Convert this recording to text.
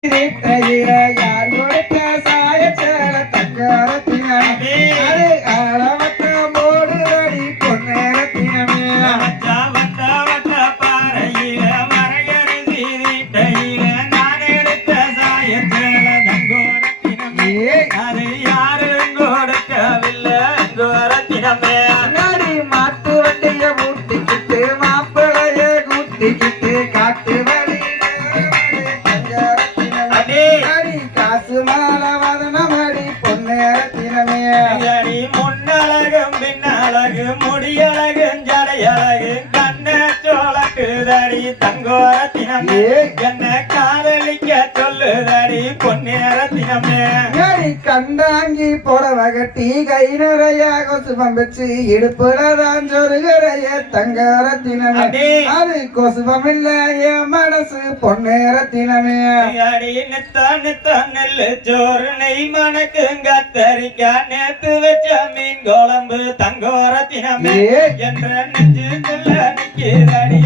யார் கொடுத்த சாயச்சேல தக்கரத்தினமே அது அளவட்ட மோடுதடி பொன்னேரத்தினமே வட்ட வட்ட பாறையில மறையறிசி வீட்டையில நான் எடுத்த சாயச்சேல தங்கோரத்தினமே அது யாரும் கொடுக்கவில்லை தங்கோரத்தினமே அடி மாட்டு வண்டிய ஊட்டிக்கிட்டு மாப்பிளைய கூட்டிக்கிட்டு காட்டு முன்னழகும் பின்னழகு முடியழகும் ஜடையழகு கண்ண சோழக்குதடி தங்கோரத்தினமே என்ன காதலிக்க சொல்லுதடி பொன்னேரத்தினமே கண்டாங்கி புடவ கட்டி கை நிறைய கொசுபம் வச்சு இடுப்புலதான் சொருகிறைய தங்கரத்தினமே அது கொசுபம் இல்ல என் மனசு பொன்னேரத்தினமே அடி நித்த நெல்லு சோறு நெய் மணக்கும் கத்தரிக்கா நேத்து வச்ச மீன் குழம்பு தங்கோரத்தினமே என்ற நெஞ்சுக்குள்ள நிக்கிறடி